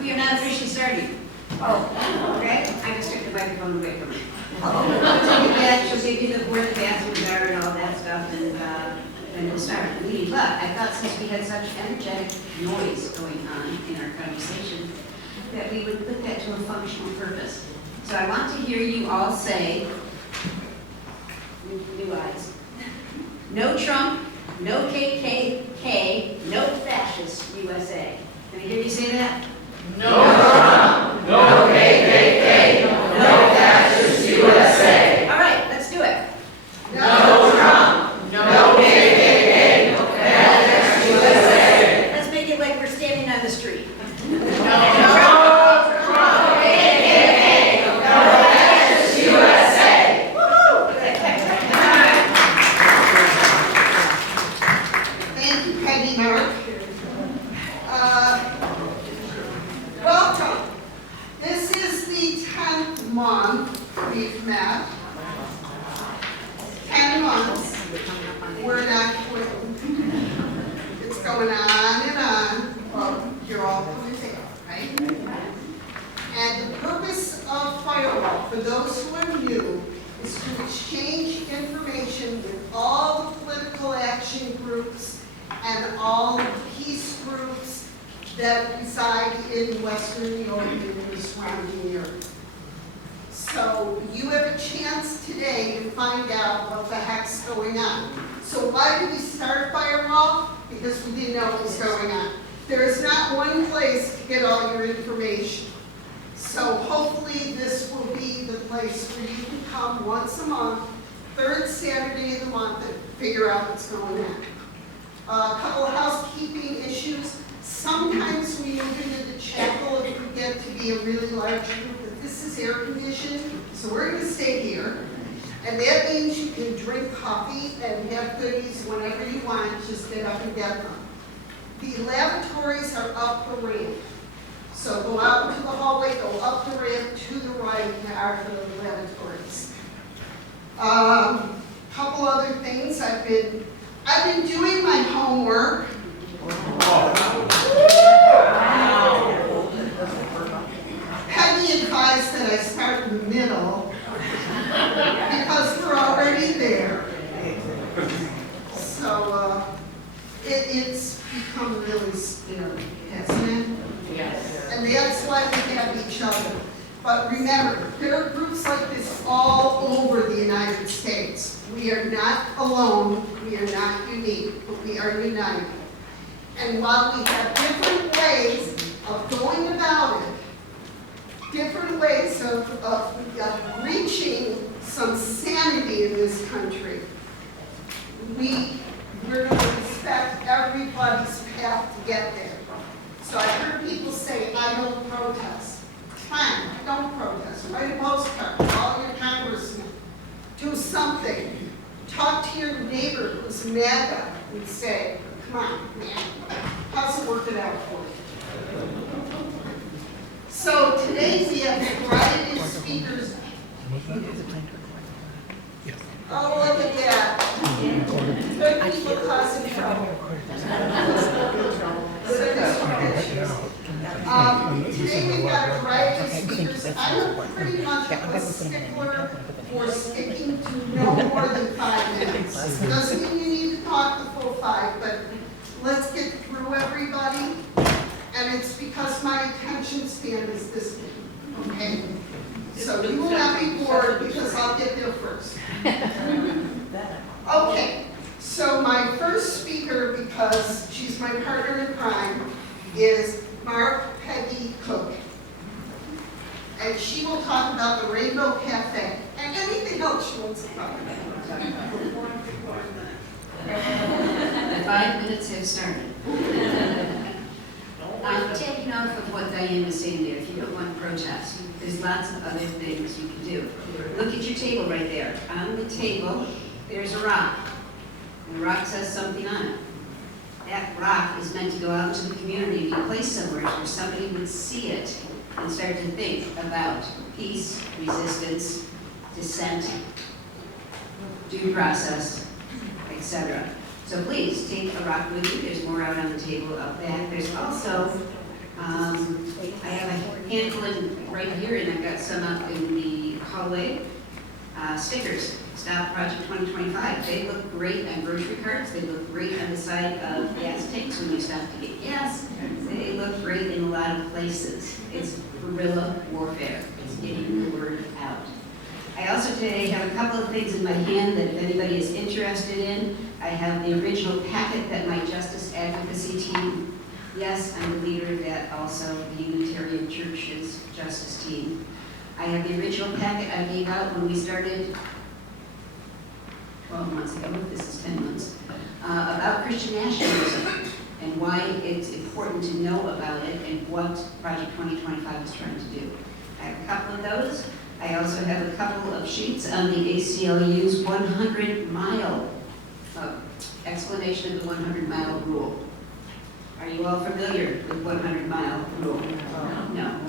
We are not officially starting. Oh, Okay? I just took the microphone away from her. She'll give that, she'll give you where the bathrooms are and all that stuff, and then we'll start the meeting. But I thought since we had such energetic noise going on in our conversation, that we would put that to a functional purpose. So I want to hear you all say, new eyes, no Trump, no KKK, no fascist USA. Can I hear you say that? No Trump, no KKK, no fascist USA. All right, let's do it. No Trump, no KKK, no fascist USA. Let's make it like we're standing on the street. No Trump, KKK, no fascist USA. Woo-hoo! thank you, Peggy Mark. Welcome. This is the 10th month we've met. 10 months. We're not quitting. It's going on and on. Well, you're all coming together, right? And the purpose of Firewall, for those who are new, is to exchange information with all the political action groups and all the peace groups that reside in Western New York and in the surrounding area. So you have a chance today to find out what the heck's going on. So why did we start Firewall? Because we didn't know what was going on. There is not one place to get all your information. So hopefully this will be the place where you can come once a month, third Saturday of the month, and figure out what's going on. A couple of housekeeping issues. Sometimes we move into the chapel if we get to be a really large group, but this is air conditioned, so we're going to stay here. And that means you can drink coffee and have goodies whenever you want, just get up and get them. The lavatories are up the ramp. So go out into the hallway, go up the ramp to the right, and are the lavatories. Couple other things. I've been doing my homework. Peggy advised that I start in the middle because we're already there. So it's become really scary, hasn't it? Yes. And that's why we have each other. But remember, there are groups like this all over the United States. We are not alone, we are not unique, but we are united. And while we have different ways of going about it, different ways of reaching some sanity in this country, we're going to respect everybody's path to get there. So I've heard people say, I don't protest. Fine, don't protest. Write a postcard, call your congressman, do something. Talk to your neighbor who's MAGA and say, come on, man, how's it working out for you? So today we have a variety of speakers. Oh, look at that. Good people causing trouble. Today we've got a variety of speakers. I'm pretty much a stickler for sticking to no more than 5 minutes. Doesn't mean you need to talk the full 5, but let's get through everybody. And it's because my attention span is this big, okay? So you will not be bored because I'll get there first. Okay, so my first speaker, because she's my partner in crime, is Mark Peggy Cook. And she will talk about the Rainbow Cafe and anything else she wants to talk about. The 5 minutes have started. I'm taking off of what Diane was saying there. If you don't want to protest, there's lots of other things you can do. Look at your table right there. On the table, there's a rock. And the rock says something on it. That rock is meant to go out into the community and be placed somewhere where somebody would see it and start to think about peace, resistance, dissent, due process, etc. So please take a rock with you. There's more out on the table up back. There's also, I handful right here, and I've got some up in the hallway. Stickers, Stop Project 2025. They look great on grocery carts. They look great on the side of gas tanks when you stop to get gas. They look great in a lot of places. It's guerrilla warfare. It's getting the word out. I also today have a couple of things in my hand that if anybody is interested in, I have the original packet that my Justice Advocacy team, yes, I'm the leader of that also, the Unitarian Church's Justice team. I have the original packet I gave out when we started 12 months ago, this is 10 months, about Christian nationalism and why it's important to know about it and what Project 2025 is trying to do. I have a couple of those. I also have a couple of sheets on the ACLU's 100-mile explanation of the 100-mile rule. Are you all familiar with 100-mile rule? No.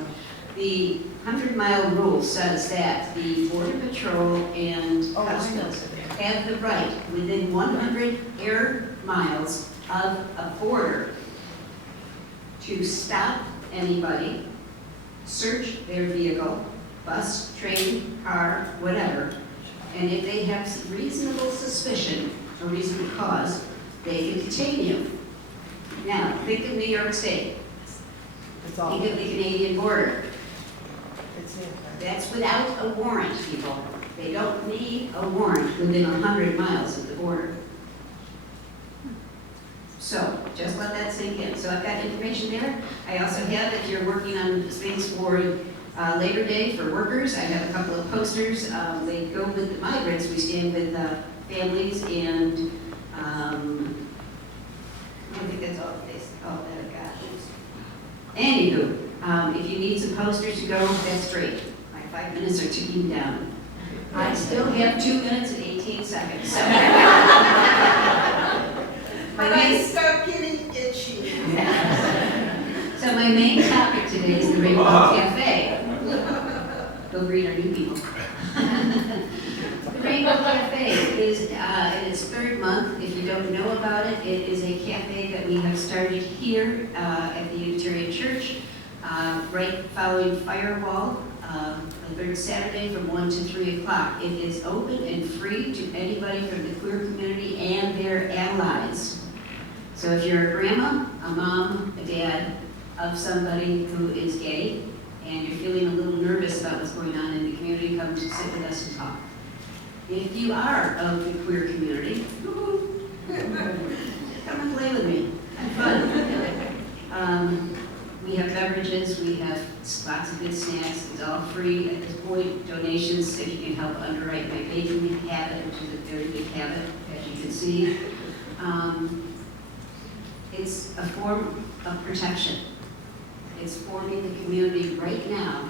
The 100-mile rule says that the Border Patrol and Customs have the right within 100 air miles of a border to stop anybody, search their vehicle, bus, train, car, whatever, and if they have reasonable suspicion or reasonable cause, they can detain you. Now, think of New York State. Think of the Canadian border. That's without a warrant, people. They don't need a warrant within 100 miles of the border. So, just let that sink in. So I've got information there. I also have, if you're working on things for Labor Day for workers, I have a couple of posters. They go with the migrants. We stand with families and I think that's all that I've got. Anywho, if you need some posters to go, that's great. My 5 minutes are ticking down. I still have 2 minutes and 18 seconds. So. But I start getting itchy. So my main topic today is the Rainbow Cafe. Go greet our new people. The Rainbow Cafe is in its 3rd month. If you don't know about it, it is a cafe that we have started here at the Unitarian Church, right following Firewall, the 3rd Saturday from 1 to 3 o'clock. It is open and free to anybody from the queer community and their allies. So if you're a grandma, a mom, a dad of somebody who is gay, and you're feeling a little nervous about what's going on in the community, come to sit with us and talk. If you are of the queer community, come and play with me. Have fun. We have beverages, we have lots of good snacks. It's all free at this point. Donations, if you can help underwrite my baking habit, which is a very good habit, as you can see. It's a form of protection. It's forming the community right now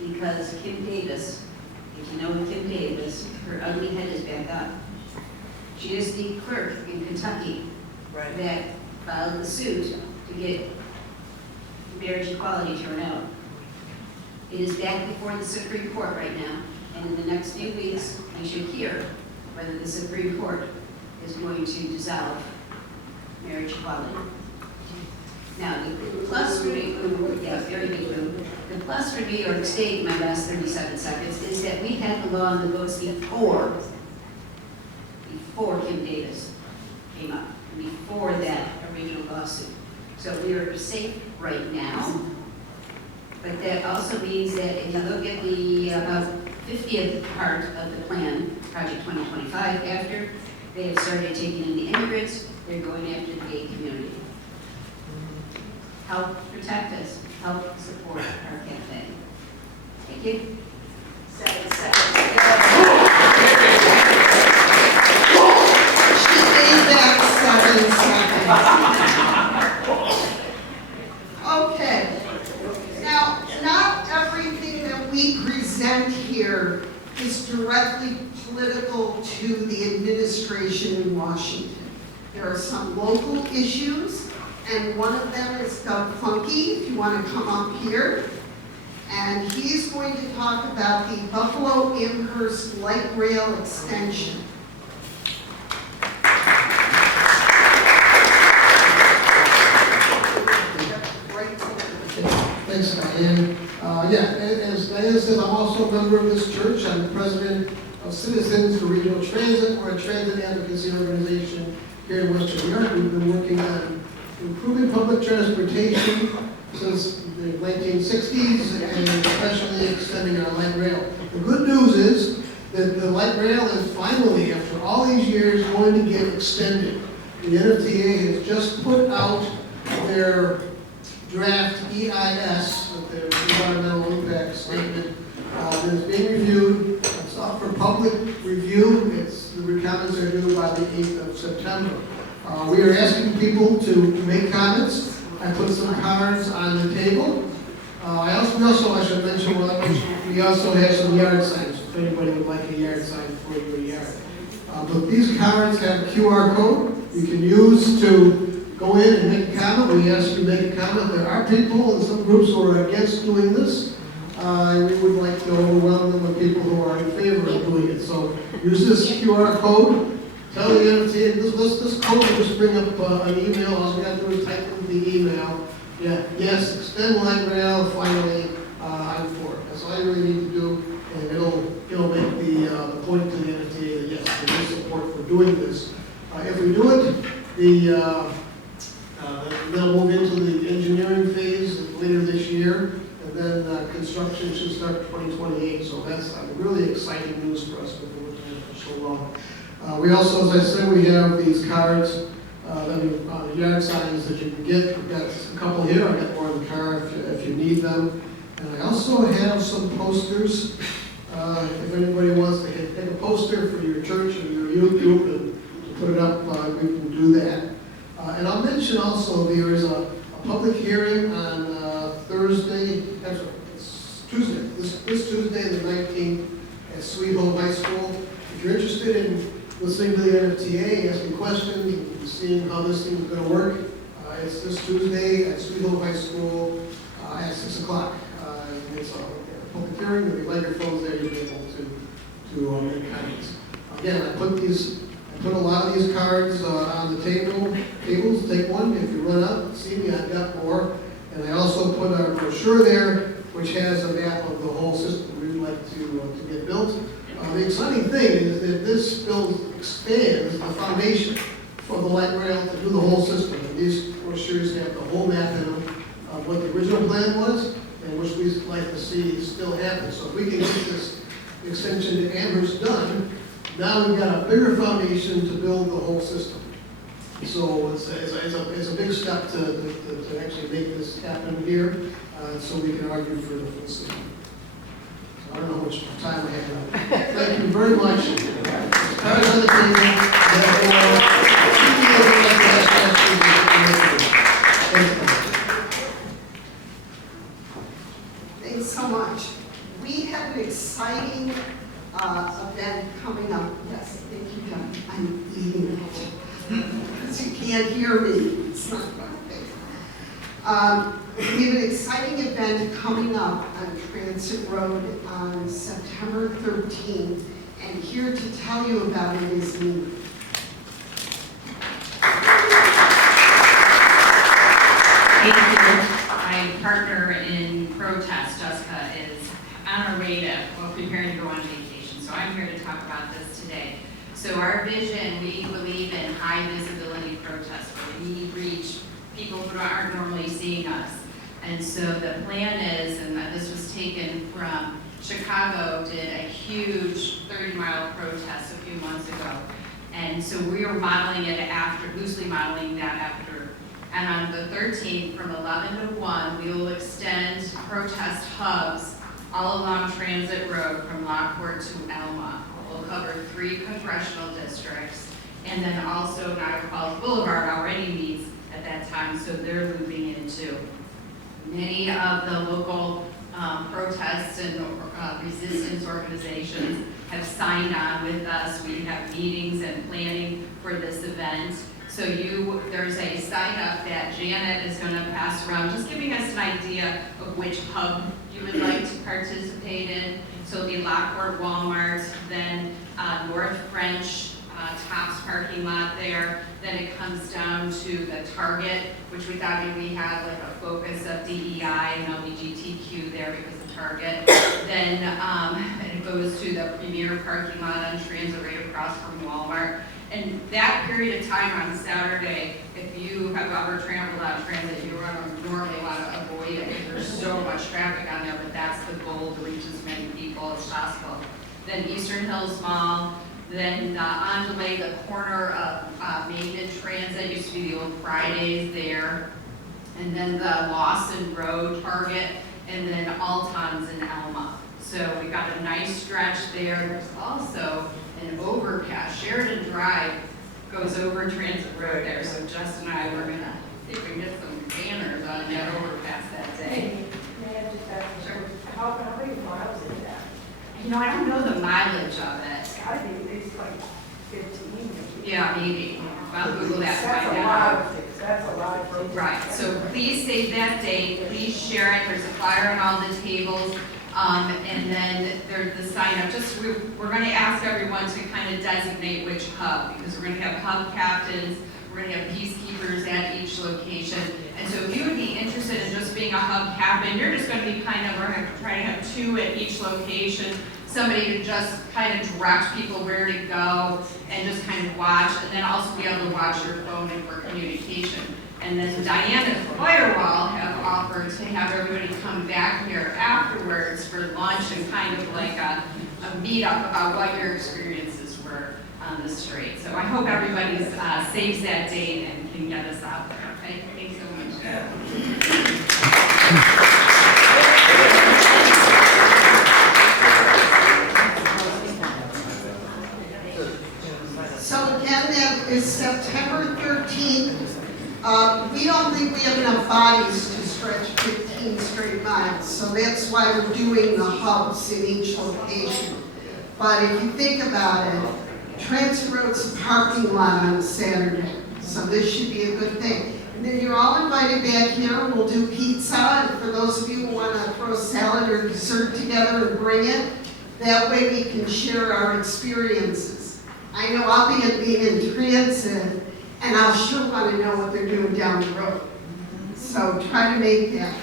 because Kim Davis, if you know Kim Davis, her ugly head is back up. She is the clerk in Kentucky that filed the suit to get marriage equality turned out. It is back before the Supreme Court right now, and in the next few weeks, we should hear whether the Supreme Court is going to dissolve marriage equality. Now, the plus for very big boom. The plus for New York State, my last 37 seconds, is that we had the law on the books before Kim Davis came up, before that original lawsuit. So we are safe right now. But that also means that if you look at the about 50th part of the plan, Project 2025, after they have started taking in the immigrants, they're going after the gay community. Help protect us, help support our cafe. Thank you. 7 seconds. She gave that 7 seconds. Okay. Now, not everything that we present here is directly political to the administration in Washington. There are some local issues, and one of them is Doug Funky, if you want to come up here. And he's going to talk about the Buffalo-Amherst light rail extension. Thanks, Diane. As Diane says, I'm also a member of this church. I'm the president of Citizens for Regional Transit. We're a transit advocacy organization here in Western New York. We've been working on improving public transportation since the 1960s, and especially extending our light rail. The good news is that the light rail is finally, after all these years, going to get extended. The NFTA has just put out their draft EIS, their environmental impact statement, that is being reviewed. It's up for public review. The comments are due by the 8th of September. We are asking people to make comments. I put some cards on the table. I should mention, we also have some yard signs, if anybody would like a yard sign for your yard. But these cards have a QR code you can use to go in and make a comment. We ask you to make a comment. There are people in some groups who are against doing this. We would like to overwhelm them with people who are in favor of doing it. So use this QR code. Tell the NFTA, this code will just bring up an email. All you got to do is type in the email. Yes, extend light rail, finally, I'm for it. That's all you really need to do, and it'll make the point to the NFTA that yes, there is support for doing this. If we do it, they'll move into the engineering phase later this year, and then construction should start 2028. So that's really exciting news for us. We've been working on it for so long. We also, as I said, we have these cards, yard signs that you can get. We've got a couple here. I've got more in the car if you need them. And I also have some posters. If anybody wants to take a poster for your church or your youth group and put it up, we can do that. And I'll mention also there is a public hearing on Tuesday, this Tuesday the 19th at Sweet Home High School. If you're interested in listening to the NFTA, asking questions, and seeing how this thing is going to work, it's this Tuesday at Sweet Home High School at 6 o'clock. It's a public hearing. There'll be microphones there. You'll be able to make comments. Again, I put a lot of these cards on the tables. Take one. If you run out, see me, I've got more. And I also put our brochure there, which has a map of the whole system we'd like to get built. The exciting thing is that this bill expands the foundation for the light rail to do the whole system. And these brochures have the whole map in them of what the original plan was and which we'd like to see still happen. So if we can get this extension to Amherst done, now we've got a bigger foundation to build the whole system. So it's a big step to actually make this happen here, so we can argue for the full system. I don't know how much time I have. Thank you very much. Cards on the Thanks so much. We have an exciting event coming up. Yes, thank you, John. I'm eating it. Because you can't hear me. It's not right. We have an exciting event coming up on Transit Road on September 13th, and here to tell you about it is me. Thank you. My partner in protest, Jessica, is on her way to, preparing to go on vacation, so I'm here to talk about this today. So our vision, we believe in high visibility protests, where we reach people who aren't normally seeing us. And so the plan is, and this was taken from Chicago, did a huge 30-mile protest a few months ago. And so we are modeling it after, loosely modeling that after. And on the 13th, from 11 to 1, we will extend protest hubs all along Transit Road from Lockport to Elma. We'll cover 3 congressional districts. And then also Niagara Falls Boulevard already meets at that time, so they're looping in too. Many of the local protests and resistance organizations have signed on with us. We have meetings and planning for this event. So there's a sign up that Janet is going to pass around, just giving us an idea of which hub you would like to participate in. So it'll be Lockport Walmart, then North French, Tops parking lot there, then it comes down to the target, which we thought we had like a focus of DEI and LGBTQ there because of Target. Then and it goes to the premier parking lot on Transit right across from Walmart. And that period of time on Saturday, if you have ever traveled on Transit, you normally want to avoid it because there's so much traffic on there, but that's the goal, to reach as many people as possible. Then Eastern Hills Mall, then on Delay, the corner of Main and Transit, used to be the old Fridays there, and then the Lawson Road Target, and then Alton's in Elma. So we got a nice stretch there. There's also an overpass. Sheridan Drive goes over Transit Road there, so Justin and I were gonna see if we can get some banners on that overpass that day. May I just ask, how many miles is that? You know, I don't know the mileage of it. It's gotta be at least like 15 maybe. Yeah, maybe. I'll Google that and That's find a out. lot of things, that's a lot of things. Right, so please save that date, please share it, there's a flyer on all the tables, and then there's the sign up. Just, we're gonna ask everyone to kind of designate which hub, because we're gonna have hub captains, we're gonna have peacekeepers at each location. And so if you would be interested in just being a hub captain, you're just gonna be kind of, we're gonna try to have 2 at each location, somebody to just kind of direct people where to go and just kind of watch, and then also be able to watch your phone and for communication. And then Diane and Firewall have offered to have everybody come back here afterwards for lunch and kind of like a meetup about what your experiences were on the street. So I hope everybody saves that date and can get us out there. Okay, thanks so much. So again, that is September 13th. We don't think we have enough bodies to stretch 15 straight miles, so that's why we're doing the hubs in each location. But if you think about it, Transit Road's a parking lot on Saturday, so this should be a good thing. And then you're all invited back here. We'll do pizza, and for those of you who want to throw salad or dessert together and bring it, that way we can share our experiences. I know I'll be in transit, and I'll sure want to know what they're doing down the road. So try to make that.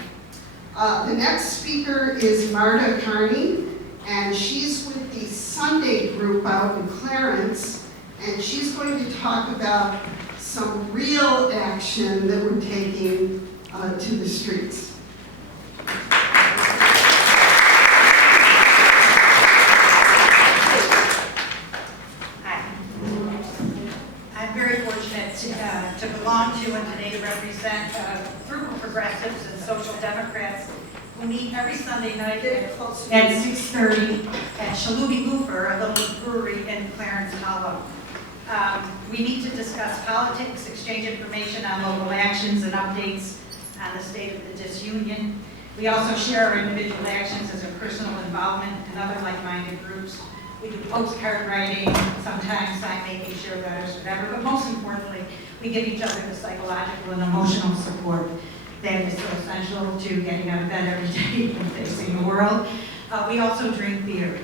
The next speaker is Marta Carney, and she's with the Sunday group out in Clarence, and she's going to talk about some real action that we're taking to the streets. I'm very fortunate to belong to and today to represent a group of progressives and social democrats who meet every Sunday night at 6:30 at Shalubi Loofer, a little brewery in Clarence Hollow. We meet to discuss politics, exchange information on local actions and updates on the state of the disunion. We also share our individual actions as a personal involvement in other like-minded groups. We do postcard writing, sometimes sign making, share letters, whatever, but most importantly, we give each other the psychological and emotional support that is so essential to getting out of bed every day and facing the world. We also drink beer.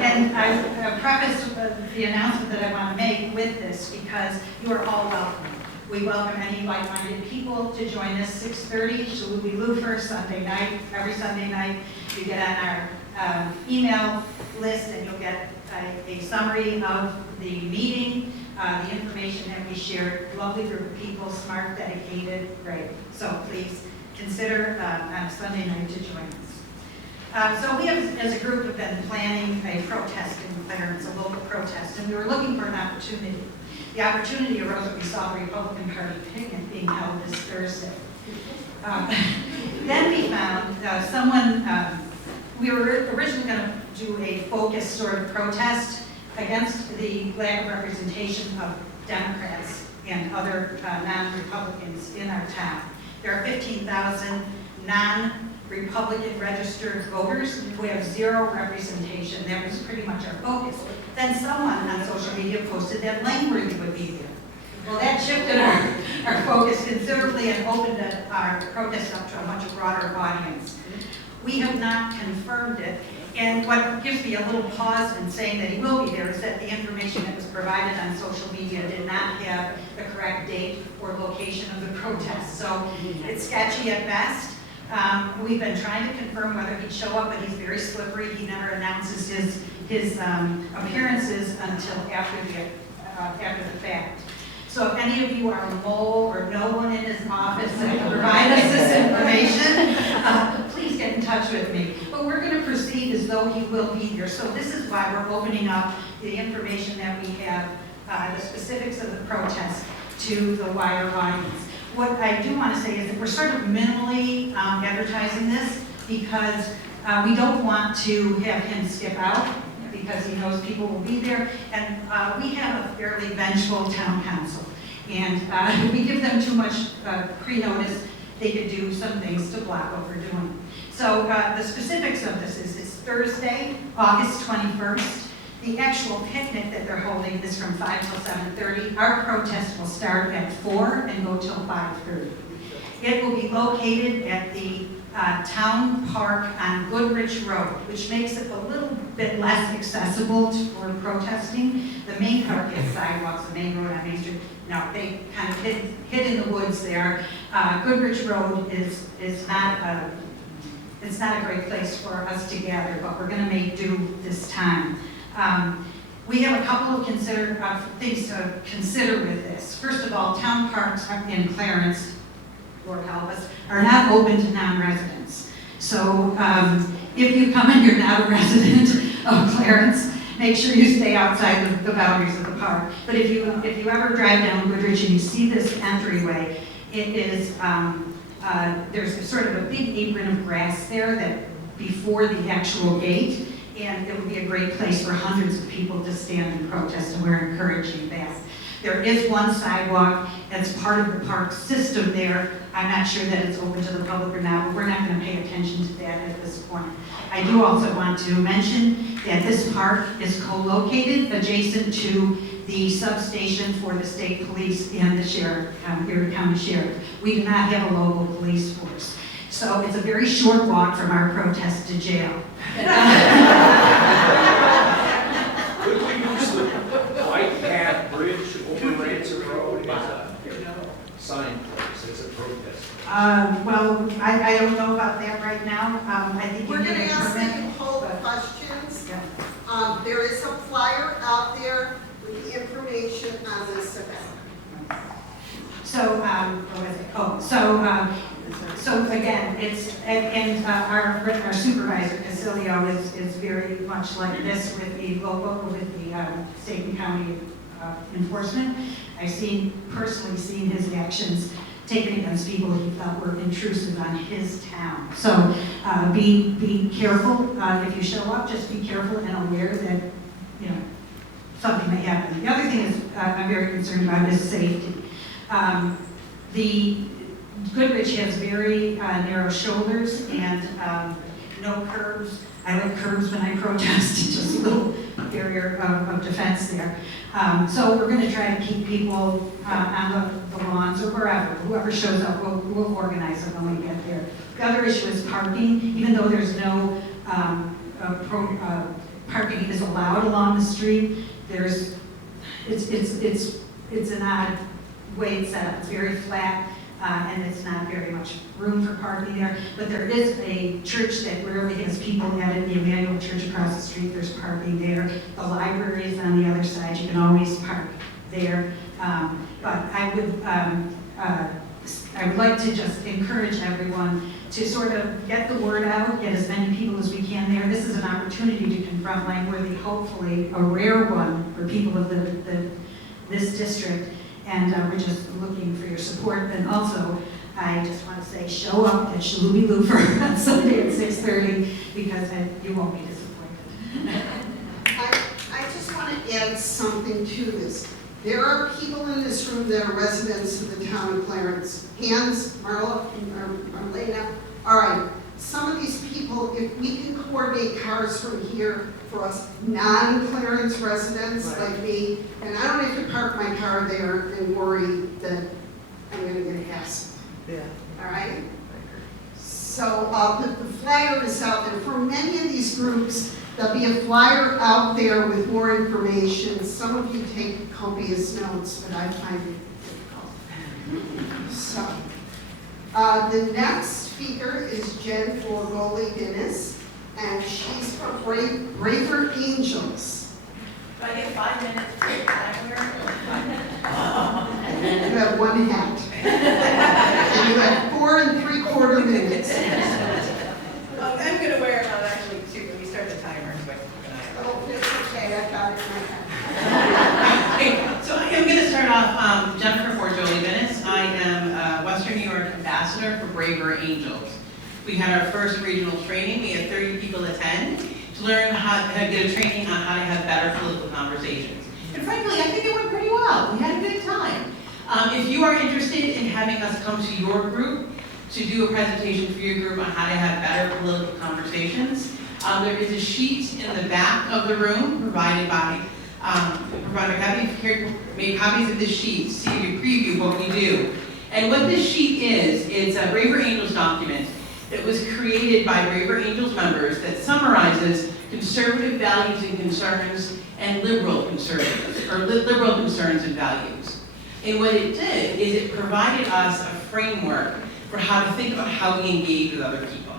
And I prefaced the announcement that I want to make with this because you are all welcome. We welcome any like-minded people to join us 6:30, Shalubi Loofer, Sunday night, every Sunday night. You get on our email list and you'll get a summary of the meeting, the information that we shared. Lovely group of people, smart, dedicated, great. So please consider on a Sunday night to join us. So we have, as a group, have been planning a protest in Clarence, a local protest, and we were looking for an opportunity. The opportunity arose when we saw the Republican Party picnic being held this Thursday. Then we found we were originally going to do a focused sort of protest against the lack of representation of Democrats and other non-Republicans in our town. There are 15,000 non-Republican registered voters who have zero representation. That was pretty much our focus. Then someone on social media posted that Langworthy would be there. Well, that shifted our focus considerably and opened our protest up to a much broader audience. We have not confirmed it. And what gives me a little pause in saying that he will be there is that the information that was provided on social media did not have the correct date or location of the protest. So it's sketchy at best. We've been trying to confirm whether he'd show up, but he's very slippery. He never announces his appearances until after the fact. So if any of you are a mole or no one in his office that can provide us this information, please get in touch with me. But we're going to proceed as though he will be here. So this is why we're opening up the information that we have, the specifics of the protest, to the wider audience. What I do want to say is that we're sort of minimally advertising this because we don't want to have him skip out because he knows people will be there. And we have a fairly vengeful town council. And if we give them too much pre-notice, they could do some things to block what we're doing. So the specifics of this is it's Thursday, August 21st. The actual picnic that they're holding is from 5 till 7:30. Our protest will start at 4 and go till 5:30. It will be located at the town park on Goodrich Road, which makes it a little bit less accessible for protesting. The main park has sidewalks, the main road on Main Street. No, they kind of hid in the woods there. Goodrich Road is not a great place for us to gather, but we're going to make do this time. We have a couple of things to consider with this. First of all, town parks in Clarence, Lord help us, are not open to non-residents. So if you come and you're not a resident of Clarence, make sure you stay outside the boundaries of the park. But if you ever drive down Goodrich and you see this entryway, it is there's sort of a big apron of grass there that before the actual gate. And it would be a great place for hundreds of people to stand and protest, and we're encouraging that. There is one sidewalk that's part of the park system there. I'm not sure that it's open to the public or not, but we're not going to pay attention to that at this point. I do also want to mention that this park is co-located adjacent to the substation for the state police and the sheriff, Erie County Sheriff. We do not have a local police force. So it's a very short walk from our protest to jail. Could we use the White Path Bridge over Ransom Road as a sign place, as a protest? Well, I don't know about that right now. I think We're you going to need a ask permit, them poll but- questions. Yeah. There is a flyer out there with the information on this event. So, what was it? Oh, so again, it's, and our supervisor, Casilio, is very much like this with the state and county enforcement. I've personally seen his actions taken against people he thought were intrusive on his town. So be careful if you show up. Just be careful and aware that something may happen. The other thing is I'm very concerned about is safety. The Goodrich has very narrow shoulders and no curves. I like curves when I protest, just a little barrier of defense there. So we're going to try to keep people on the lawns or wherever. Whoever shows up, we'll organize it when we get there. The other issue is parking. Even though there's no parking is allowed along the street, it's an odd way it's set up. It's very flat. And it's not very much room for parking there. But there is a church that rarely has people at it, the Emmanuel Church across the street, there's parking there. The library is on the other side, you can always park there. But I would like to just encourage everyone to sort of get the word out, get as many people as we can there. This is an opportunity to confront Langworthy, hopefully a rare one for people who live in this district. And we're just looking for your support. And also, I just want to say, show up at Shalubi Loofer on Sunday at 6:30 because you won't be disappointed. I just want to add something to this. There are people in this room that are residents of the town of Clarence. Hands, Marla, Marlena. All right. Some of these people, if we can coordinate cars from here for us non-Clarence residents like me, and I don't have to park my car there and worry that I'm going to get a hassle. Yeah. All right? So the flyer is out there. For many of these groups, there'll be a flyer out there with more information. Some of you take copious notes, but I find it difficult. So, the next speaker is Jen Forgoli-Dennis, and she's from Braver Angels. Do I get 5 minutes to take time here? You have 1 hat. And you have 4 3/4 minutes. I'm going to wear it on actually too, when we start the timer, so I can keep an eye on it. Oh, it's okay, I got it in my hat. Okay, so I am going to start off, Jennifer Forgoli-Dennis. I am a Western New York ambassador for Braver Angels. We had our first regional training. We had 30 people attend to learn how to get a training on how to have better political conversations. And frankly, I think it went pretty well. We had a good time. If you are interested in having us come to your group to do a presentation for your group on how to have better political conversations, there is a sheet in the back of the room provided by made copies of this sheet so you can preview what we do. And what this sheet is, it's a Braver Angels document that was created by Braver Angels members that summarizes conservative values and concerns and liberal concerns and values. And what it did is it provided us a framework for how to think about how we engage with other people.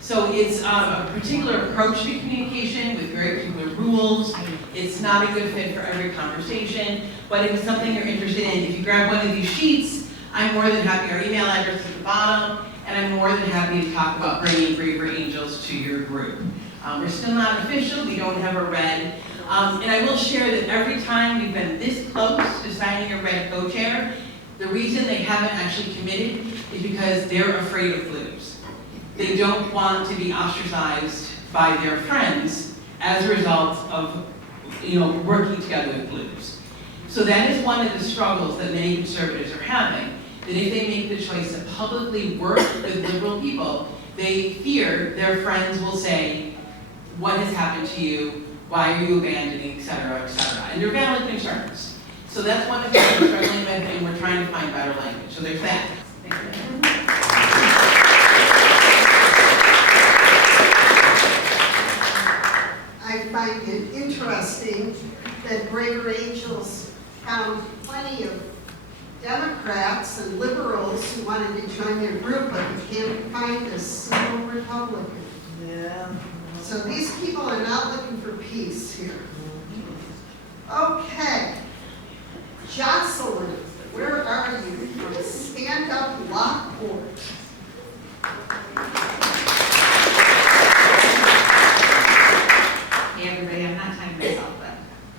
So it's a particular approach to communication with very particular rules. It's not a good fit for every conversation, but if it's something you're interested in, if you grab one of these sheets, I'm more than happy, our email address is at the bottom, and I'm more than happy to talk about bringing Braver Angels to your group. We're still not official, we don't have a red. And I will share that every time we've been this close to signing a red co-chair, the reason they haven't actually committed is because they're afraid of blues. They don't want to be ostracized by their friends as a result of, working together with blues. So that is one of the struggles that many conservatives are having, that if they make the choice to publicly work with liberal people, they fear their friends will say, what has happened to you? Why are you abandoning, et cetera, et cetera. And they're valid concerns. So that's one of the things we're struggling with, and we're trying to find better language. So there's that. I find it interesting that Braver Angels found plenty of Democrats and liberals who wanted to join their group, but they can't find a single Republican. Yeah. So these people are not looking for peace here. Okay. Jocelyn, where are you? From Stand Up Lockport. Hey everybody, I'm not timing myself, but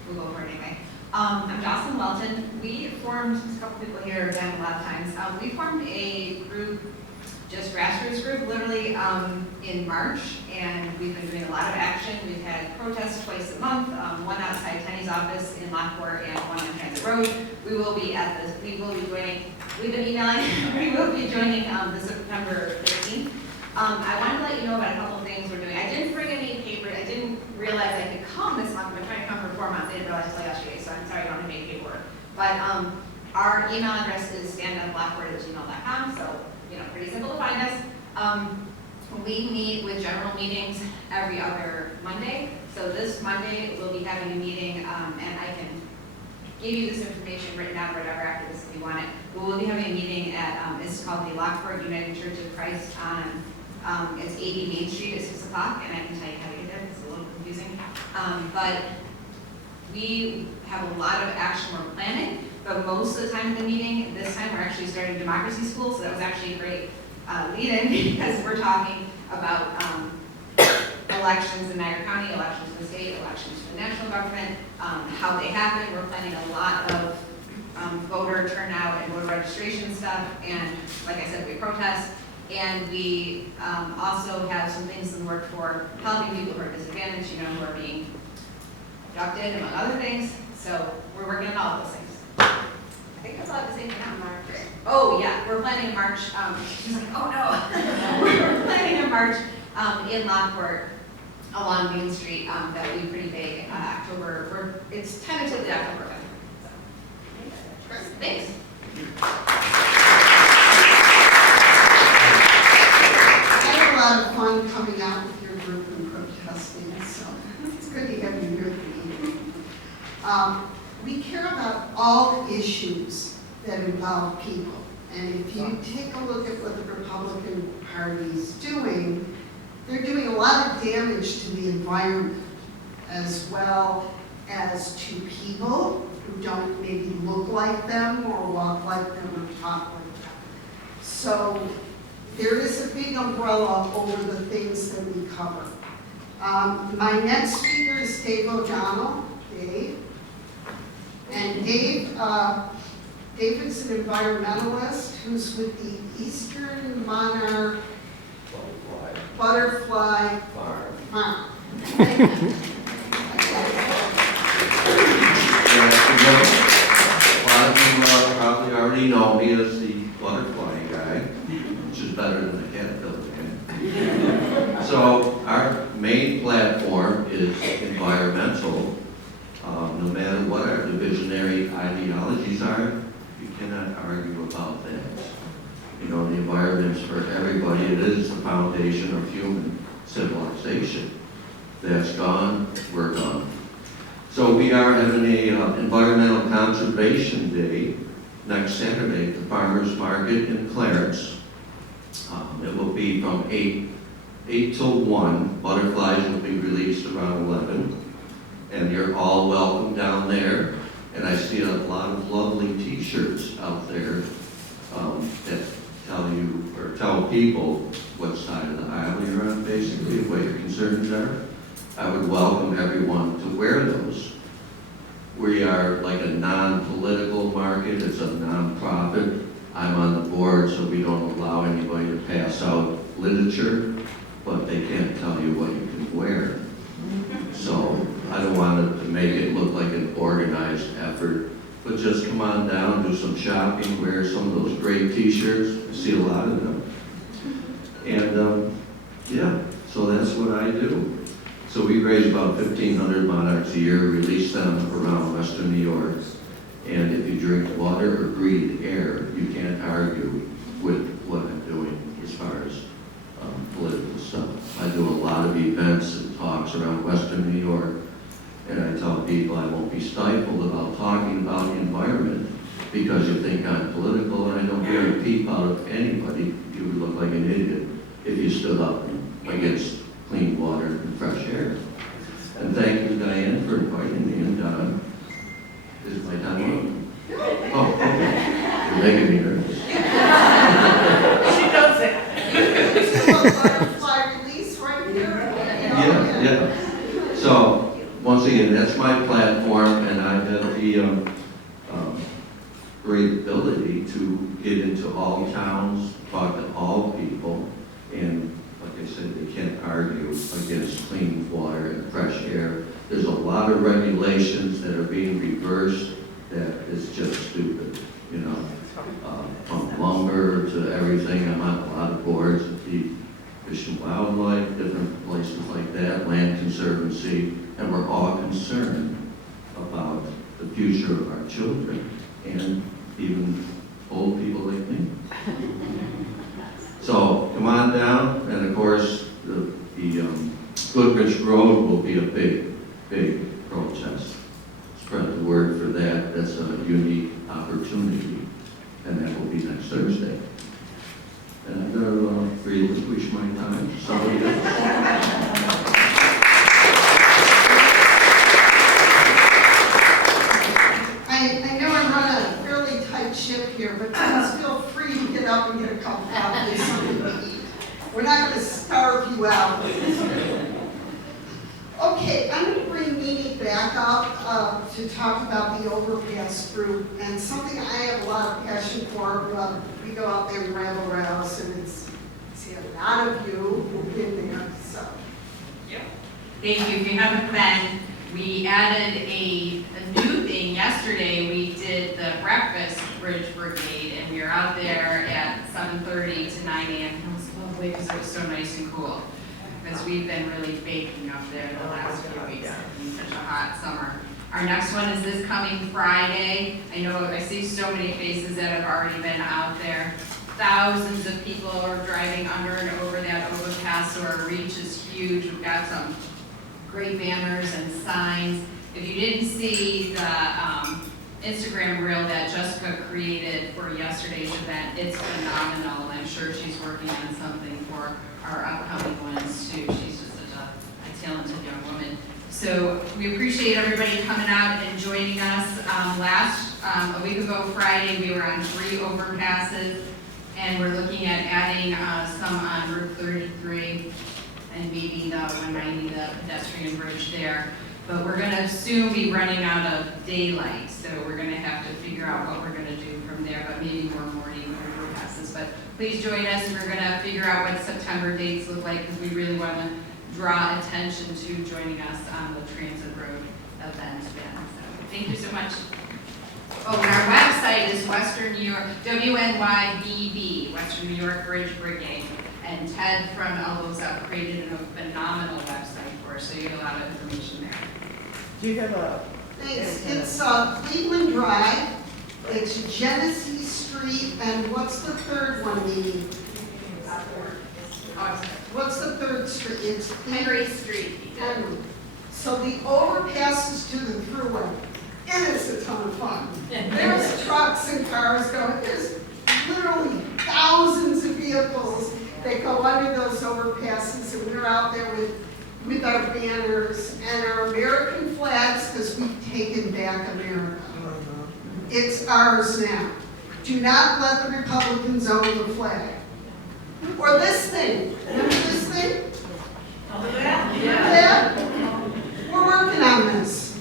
we'll go for it anyway. I'm Jocelyn Welton. We formed, there's a couple people here have done a lot of times. We formed a group, just grassroots group, literally in March, and we've been doing a lot of action. We've had protests twice a month, one outside Tenny's office in Lockport and one on Transit Road. We will be joining, we've been emailing, we will be joining the September 13th. I wanted to let you know about a couple of things we're doing. I didn't bring any paper. I didn't realize I could come this month. I've been trying to come for 4 months. I didn't realize until yesterday, so I'm sorry I don't have any paperwork. But our email address is standupblockboard@gmail.com, so pretty simple to find us. We meet with general meetings every other Monday. So this Monday we'll be having a meeting, and I can give you this information written down or whatever after this if you want it. But we'll be having a meeting at it's called the Lockport United Church of Christ on it's 80 Main Street at 6 o'clock, and I can tell you how to get there. It's a little confusing, but we have a lot of action we're planning. But most of the time in the meeting, this time we're actually starting democracy school, so that was actually a great lead-in because we're talking about elections in Niagara County, elections in the state, elections for the national government, how they happen. We're planning a lot of voter turnout and voter registration stuff, and like I said, we protest. And we also have some things in the work for helping people who are disadvantaged, who are being abducted, among other things. So we're working on all of those things. I think that's all I have to say for now. Oh yeah, we're planning a march. She's like, oh no. We're planning a march in Lockport along Main Street that will be pretty big. October. It's tentatively October 5th. So. Thanks. fun coming out with your group and protesting, so it's good to have you here today. We care about all the issues that involve people. And if you take a look at what the Republican Party is doing, they're doing a lot of damage to the environment as well as to people who don't maybe look like them or walk like them or talk like them. So there is a big umbrella over the things that we cover. My next speaker is Dave O'Donnell. Dave. And Dave is an environmentalist who's with the Eastern Monarch Butterfly Farm. A lot of people probably already know me as the butterfly guy, which is better than the caterpillar guy. So our main platform is environmental. No matter what our divisionary ideologies are, you cannot argue about that. You know, the environment's for everybody. It is the foundation of human civilization. That's gone, we're gone. So we are having a Environmental Conservation Day next Saturday at the Farmers Market in Clarence. It will be from 8 till 1. Butterflies will be released around 11. And you're all welcome down there. And I see a lot of lovely t-shirts out there that tell you, or tell people what side of the aisle you're on, basically, what your concerns are. I would welcome everyone to wear those. We are like a non-political market, it's a non-profit. I'm on the board, so we don't allow anybody to pass out literature, but they can't tell you what you can wear. So I don't want to make it look like an organized effort, but just come on down, do some shopping, wear some of those great t-shirts. I see a lot of them. And yeah, so that's what I do. So we raise about 1,500 monarchs a year, release them around Western New York. And if you drink water or breathe air, you can't argue with what I'm doing as far as political stuff. I do a lot of events and talks around Western New York. And I tell people I won't be stifled about talking about the environment because you think I'm political, and I don't hear a peep out of anybody. You would look like an idiot if you stood up against clean water and fresh air. And thank you, Diane, for inviting me. And is my time up? Oh, okay. You're making me nervous. She knows that. Butterfly release right here. Yeah. So, once again, that's my platform, and I have the great ability to get into all towns, talk to all people, and like I said, they can't argue against clean water and fresh air. There's a lot of regulations that are being reversed that is just stupid, you know. From lumber to everything. I'm on a lot of boards at the Fish and Wildlife, different places like that, Land Conservancy, and we're all concerned about the future of our children and even old people like me. So come on down, and of course the Goodrich Road will be a big protest. Spread the word for that. That's a unique opportunity, and that will be next Thursday. And I'm going to relinquish my time to somebody else. I know I run a fairly tight ship here, but please feel free to get up and get a cup of coffee, something to eat. We're not going to starve you out. Okay, I'm going to bring Mimi back up to talk about the Overpass group, and something I have a lot of passion for. We go out there and rabble rouse, and see a lot of you who've been there, so. Yep. Thank you. If you haven't been, we added a new thing yesterday. We did the breakfast bridge brigade, and we were out there at 7:30 to 9 a.m. It was lovely because it was so nice and cool. Because we've been really baking up there the last few weeks. It's been such a hot summer. Our next one is this coming Friday. I know I see so many faces that have already been out there. Thousands of people are driving under and over that overpass, so so our reach is huge. We've got some great banners and signs. If you didn't see the Instagram reel that Jessica created for yesterday's event, it's phenomenal, and I'm sure she's working on something for our upcoming ones too. She's just such a talented young woman. So we appreciate everybody coming out and joining us. A week ago Friday, we were on 3 overpasses, and we're looking at adding some on Route 33 and maybe the 190, the pedestrian bridge there. But we're gonna soon be running out of daylight, so we're gonna have to figure out what we're gonna do from there, but maybe more morning overpasses. But please join us. We're gonna figure out what September dates look like, because we really wanna draw attention to joining us on the Transit Road event then. So thank you so much. Oh, and our website is Western New York, WNYBB, Western New York Bridge Brigade. And Ted from Elbows Up created a phenomenal website for us, so you get a lot of information there. Do you have a? Thanks. It's Cleveland Drive, it's Genesee Street, and what's the third one, Lee? What's the third street? It's Henry Street. Henry. So the overpasses to the thruway, it is a ton of fun. There's trucks and cars going, there's literally thousands of vehicles that go under those overpasses, and we're out there with our banners and our American flags, because we've taken back America. It's ours now. Do not let the Republicans own the flag. Or this thing. Remember this thing? Yeah. We're working on this.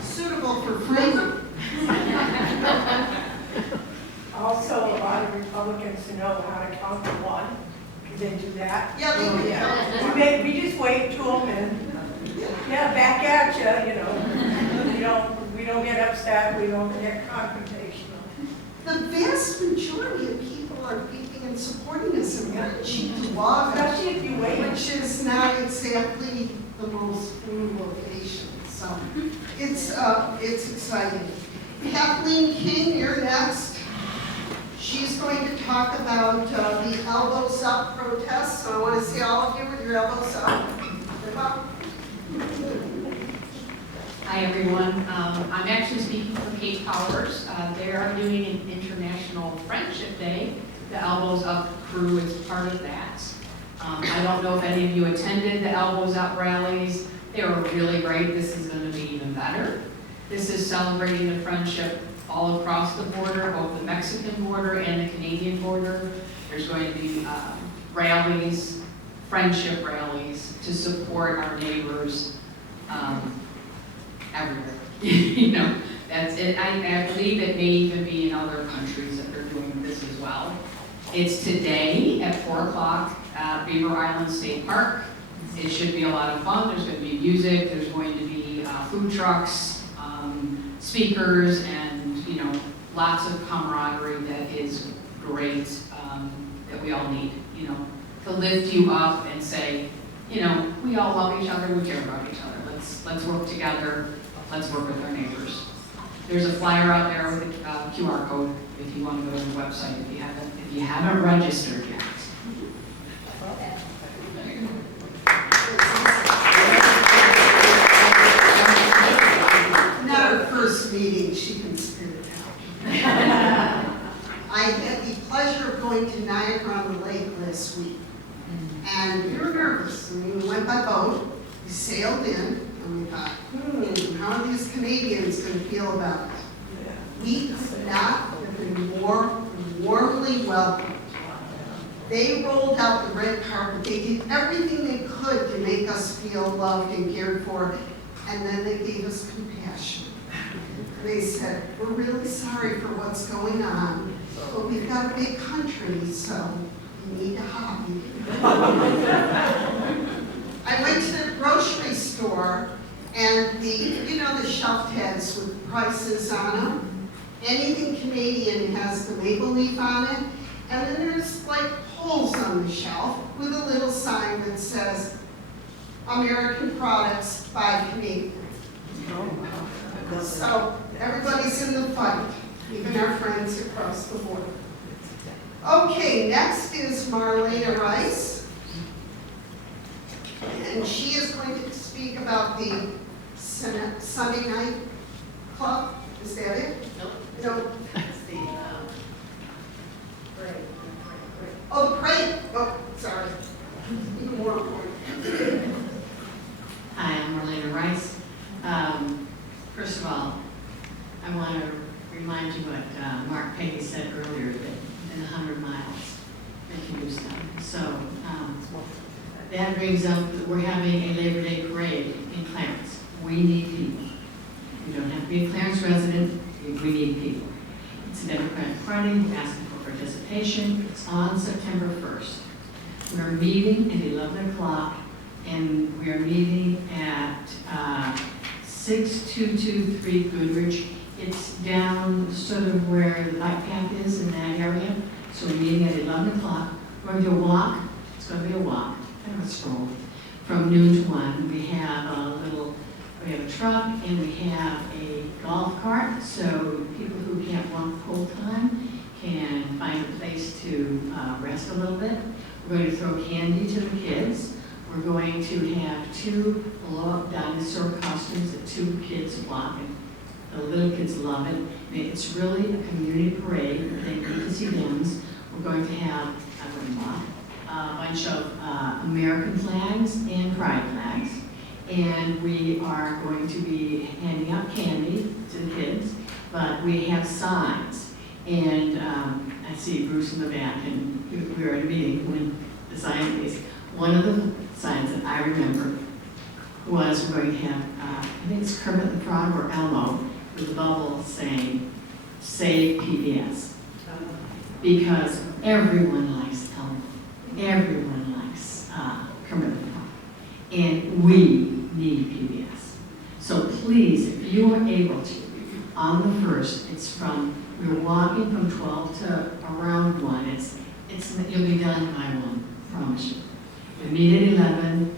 Suitable for freedom. Also, a lot of Republicans know how to count to 1. They do that. Yeah, they do. Yeah. We just wave to them and, yeah, back at you, you know. We don't get upset, we don't get confrontational. The vast majority of people are beeping and supporting us, and we're cheap to love, Especially if you wave. which is not exactly the most food location. So it's exciting. Kathleen King, you're next. She's going to talk about the Elbows Up protest. So I want to see all of you with your elbows up. Hi, everyone. I'm actually speaking for Kate Powers. They are doing an International Friendship Day. The Elbows Up crew is part of that. I don't know if any of you attended the Elbows Up rallies. They were really great. This is going to be even better. This is celebrating the friendship all across the border, both the Mexican border and the Canadian border. There's going to be rallies, friendship rallies, to support our neighbors everywhere. You know, that's it. I believe it may even be in other countries that are doing this as well. It's today at 4 o'clock at Beaver Island State Park. It should be a lot of fun. There's going to be music. There's going to be food trucks, speakers, and lots of camaraderie that is great, that we all need, to lift you up and say, we all love each other, we care about each other. Let's work together. Let's work with our neighbors. There's a flyer out there with a QR code if you want to go to the website if you haven't registered yet. Not her first meeting, she can spit it out. I had the pleasure of going to Niagara-on-the-Lake last week. And we were nervous. We went by boat, we sailed in, and we thought, how are these Canadians going to feel about it? We could not have been more warmly welcomed. They rolled out the red carpet. They did everything they could to make us feel loved and cared for, and then they gave us compassion. They said, we're really sorry for what's going on, but we've got a big country, so you need to hide. I went to the grocery store, and the shelf tags with prices on them. Anything Canadian has the maple leaf on it, and then there's like holes on the shelf with a little sign that says, American products by Canadian. So everybody's in the fight, even our friends across the border. Okay, next is Marlena Rice. And she is going to speak about the Sunday night club. Is that it? Nope. No. It's the, Oh, the parade. Oh, sorry. Even more important. Hi, I'm Marlena Rice. First of all, I want to remind you what Mark Peggy said earlier, that in 100 miles, they can do stuff. So that brings up that we're having a Labor Day parade in Clarence. We need people. You don't have to be a Clarence resident, we need people. It's a Democratic Party, we're asking for participation. It's on September 1st. We're meeting at 11 o'clock, and we are meeting at 6223 Goodrich. It's down sort of where the bike path is in that area. So we're meeting at 11 o'clock. We're going to do a walk. It's going to be a walk, kind of a stroll, from noon to 1. We have a truck, and we have a golf cart, so people who can't walk the whole time can find a place to rest a little bit. We're going to throw candy to the kids. We're going to have 2 blow-up dinosaur costumes that 2 kids walk, and the little kids love it. I mean, it's really a community parade. They need to see them. We're going to have a bunch of American flags and pride flags. And we are going to be handing out candy to the kids, but we have signs. And I see Bruce in the back, and we were at a meeting when the sign is. One of the signs that I remember was we're going to have, I think it's Kermit the Frog or Elmo, with a bubble saying, "Save PBS." Because everyone likes Elmo. Everyone likes Kermit the Frog. And we need PBS. So please, if you are able to, on the 1st, it's we're walking from 12 to around 1. You'll be done by 1, promise you. We meet at 11,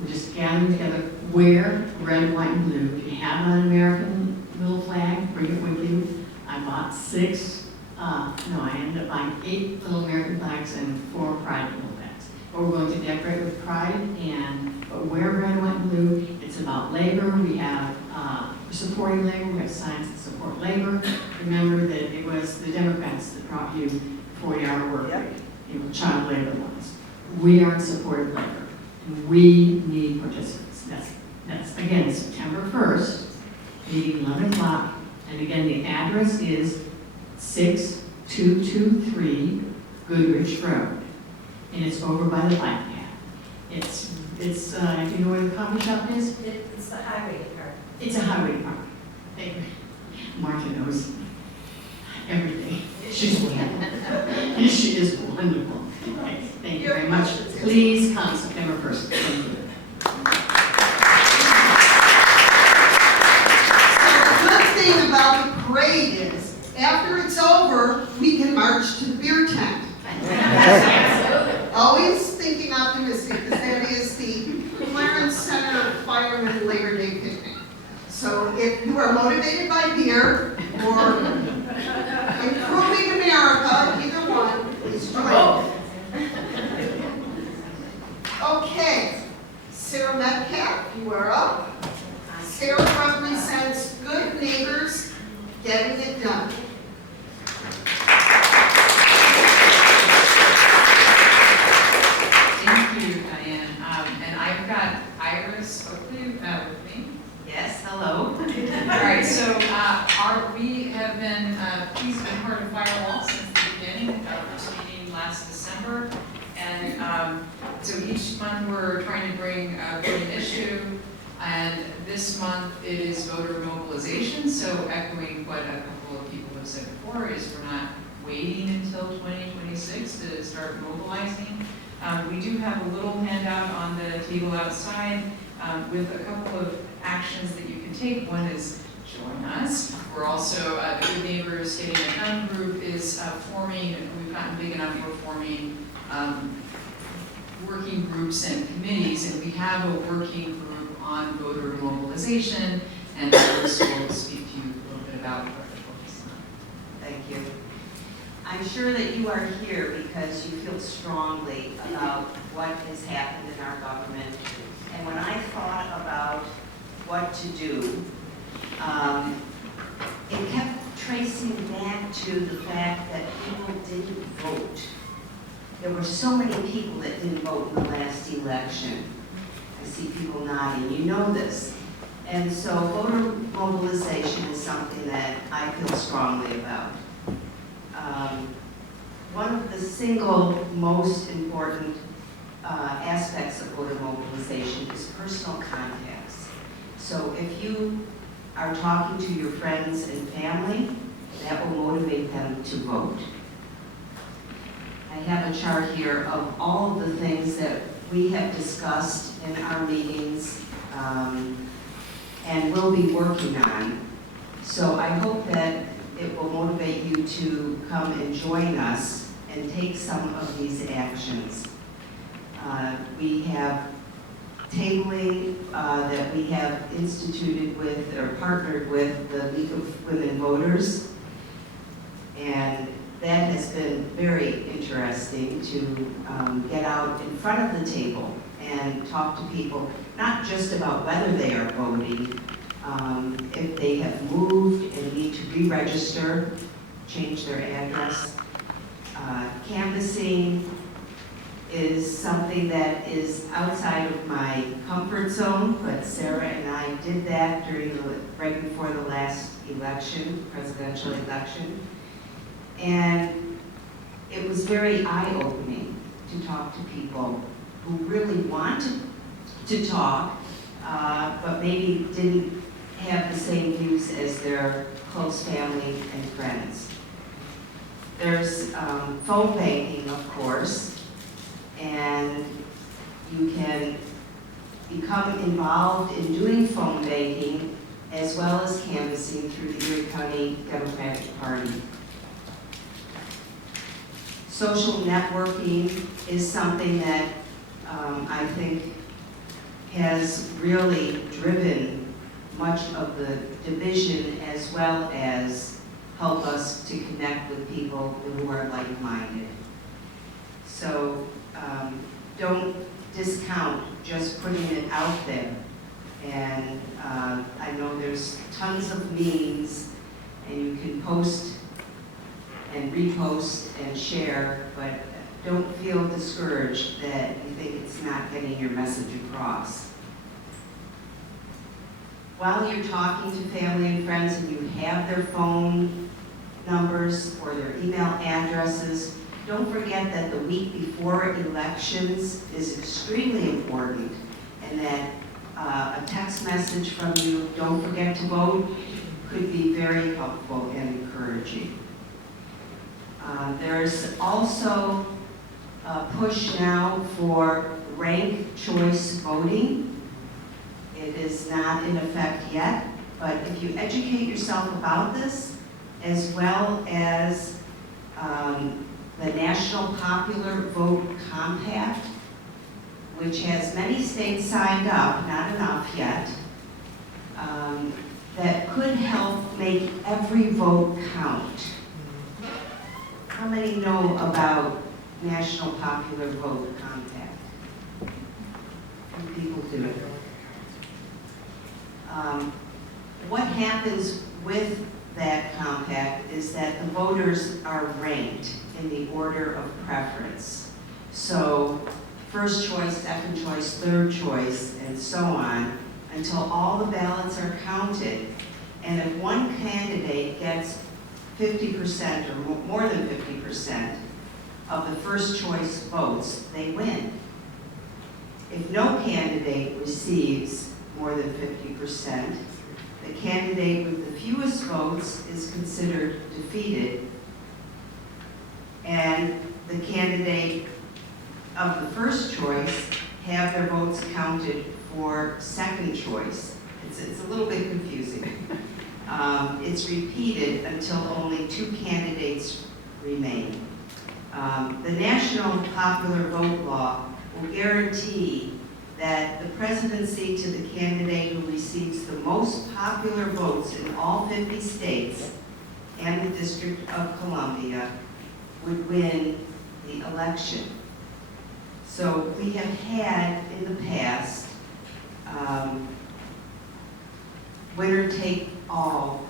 we're just gathering together, wear red, white, and blue. If you have an American little flag, bring it with you. I bought 6, I ended up buying 8 little American flags and 4 pride little flags. But we're going to decorate with pride, but wear red, white, and blue. It's about labor. We have, we're supporting labor. We have signs that support labor. Remember that it was the Democrats that brought you 40-hour work week, child labor laws. We are in support of labor, and we need participants. That's again, September 1st, meeting 11 o'clock, and again, the address is 6223 Goodrich Road, and it's over by the bike path. It's do you know where the coffee shop is? It's the highway department. It's a highway department. Thank you. Martha knows everything. She's wonderful. She is wonderful. Thank you very much. Please come September 1st. Thank you. So the good thing about the parade is, after it's over, we can march to the beer tent. Always thinking optimistic, because that is the Clarence Center Fireman Labor Day picnic. So if you are motivated by beer or improving America, either one, please join. Okay, Sarah Metcalf, you are up. Sarah represents Good Neighbors Getting It Done. Thank you, Diane. And I've got Iris Oakley with me. Yes, hello. All right, so we have been pleased to be part of Firewall since the beginning. First meeting last December. And so each month we're trying to bring a voting issue. And this month it is voter mobilization. So echoing what a couple of people have said before is we're not waiting until 2026 to start mobilizing. We do have a little handout on the table outside with a couple of actions that you can take. One is join us. We're also, the Good Neighbors Getting It Done group is forming, we've gotten big enough, we're forming working groups and committees, and we have a working group on voter mobilization, and Iris will speak to you a little bit about what the focus on. Thank you. I'm sure that you are here because you feel strongly about what has happened in our government. And when I thought about what to do, it kept tracing back to the fact that people didn't vote. There were so many people that didn't vote in the last election. I see people nodding, you know this. And so voter mobilization is something that I feel strongly about. One of the single most important aspects of voter mobilization is personal contacts. So if you are talking to your friends and family, that will motivate them to vote. I have a chart here of all of the things that we have discussed in our meetings and will be working on. So I hope that it will motivate you to come and join us and take some of these actions. We have tabling that we have instituted with or partnered with the League of Women Voters. And that has been very interesting to get out in front of the table and talk to people, not just about whether they are voting, if they have moved and need to re-register, change their address. Canvassing is something that is outside of my comfort zone, but Sarah and I did that right before the last election, presidential election. And it was very eye-opening to talk to people who really wanted to talk, but maybe didn't have the same views as their close family and friends. There's phone banking, of course, and you can become involved in doing phone banking as well as canvassing through the Erie County Democratic Party. Social networking is something that I think has really driven much of the division as well as help us to connect with people who are like-minded. So don't discount just putting it out there. And I know there's tons of means and you can post and repost and share, but don't feel discouraged that you think it's not getting your message across. While you're talking to family and friends and you have their phone numbers or their email addresses, don't forget that the week before elections is extremely important and that a text message from you, don't forget to vote, could be very helpful and encouraging. There's also a push now for ranked choice voting. It is not in effect yet, but if you educate yourself about this, as well as the National Popular Vote Compact, which has many states signed up, not enough yet, that could help make every vote count. How many know about National Popular Vote Compact? Few people do. What happens with that compact is that the voters are ranked in the order of preference. So first choice, second choice, third choice, and so on, until all the ballots are counted. And if one candidate gets 50% or more than 50% of the first choice votes, they win. If no candidate receives more than 50%, the candidate with the fewest votes is considered defeated, and the candidate of the first choice have their votes counted for second choice. It's a little bit confusing. It's repeated until only 2 candidates remain. The National Popular Vote Law will guarantee that the presidency to the candidate who receives the most popular votes in all 50 states and the District of Columbia would win the election. So we have had in the past winner-take-all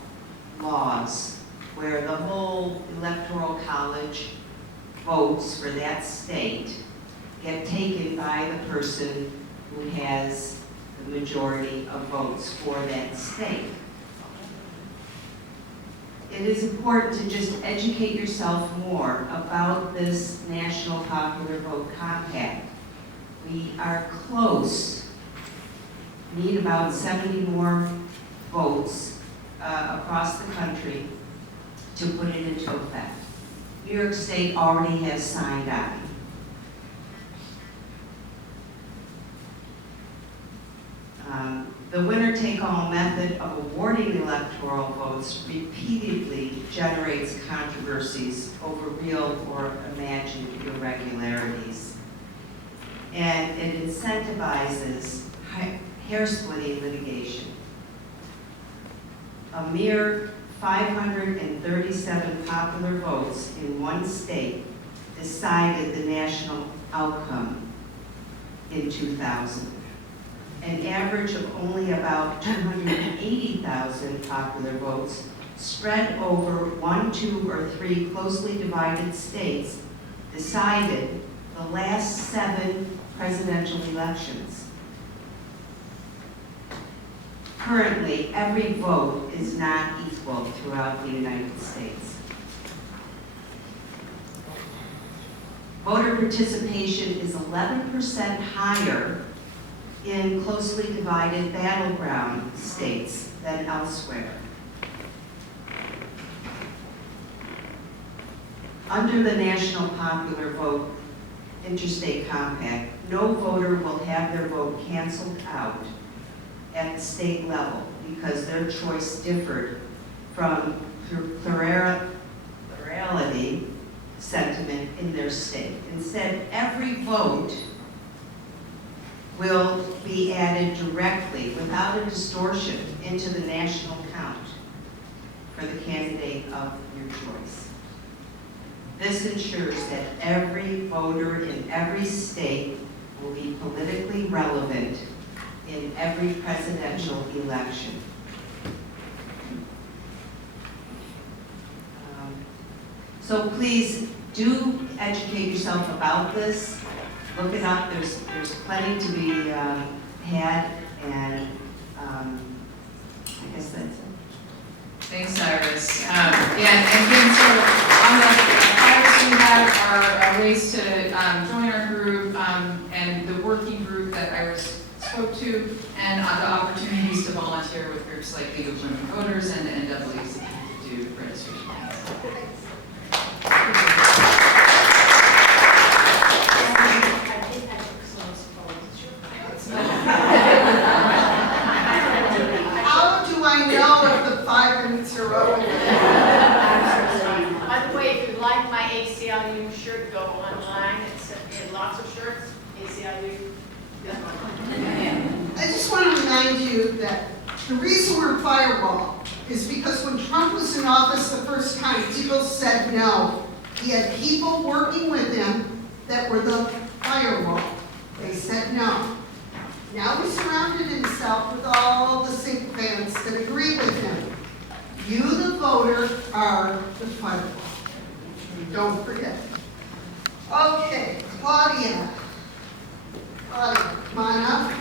laws where the whole electoral college votes for that state get taken by the person who has the majority of votes for that state. It is important to just educate yourself more about this National Popular Vote Compact. We are close, need about 70 more votes across the country to put it into effect. New York State already has signed on. The winner-take-all method of awarding electoral votes repeatedly generates controversies over real or imagined irregularities. And it incentivizes hair-splitting litigation. A mere 537 popular votes in one state decided the national outcome in 2000. An average of only about 280,000 popular votes spread over 1, 2, or 3 closely divided states decided the last 7 presidential elections. Currently, every vote is not equal throughout the United States. Voter participation is 11% higher in closely divided battleground states than elsewhere. Under the National Popular Vote Interstate Compact, no voter will have their vote canceled out at the state level because their choice differed from plurality sentiment in their state. Instead, every vote will be added directly, without a distortion, into the national count for the candidate of your choice. This ensures that every voter in every state will be politically relevant in every presidential election. So please do educate yourself about this. Look it up. There's plenty to be had, and I guess that's it. Thanks, Iris. Yeah, and then so on the flyers we have are ways to join our group and the working group that Iris spoke to, and the opportunities to volunteer with groups like League of Women Voters and the NAACP to do registration. How do I know if the 5 minutes are over? By the way, if you'd like my ACLU shirt, go online. It's lots of shirts, ACLU. I just want to remind you that the reason we're Firewall is because when Trump was in office the first time, people said no. He had people working with him that were the firewall. They said no. Now he surrounded himself with all the sycophants that agree with him. You, the voter, are the firewall. Don't forget. Okay, Claudia. Claudia, come on up.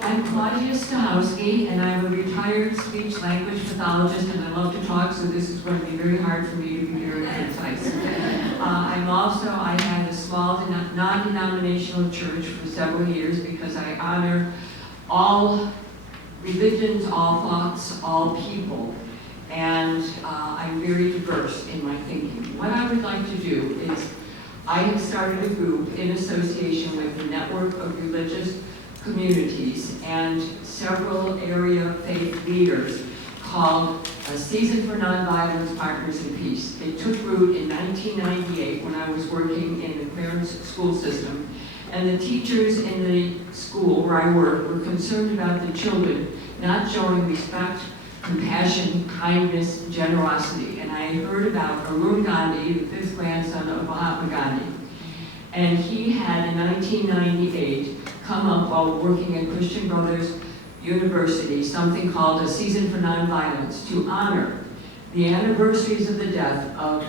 I'm Claudia Stahowski, and I'm a retired speech language pathologist, and I love to talk, so this is going to be very hard for me to be very concise. I had a small non-denominational church for several years because I honor all religions, all thoughts, all people, and I'm very diverse in my thinking. What I would like to do is, I have started a group in association with the Network of Religious Communities and several area faith leaders called a Season for Nonviolence Partners in Peace. It took root in 1998 when I was working in the Clarence school system, and the teachers in the school where I work were concerned about the children not showing respect compassion, kindness, generosity. And I heard about Arun Gandhi, the fifth grandson of Mahatma Gandhi. And he had in 1998 come up while working at Christian Brothers University, something called a Season for Nonviolence, to honor the anniversaries of the death of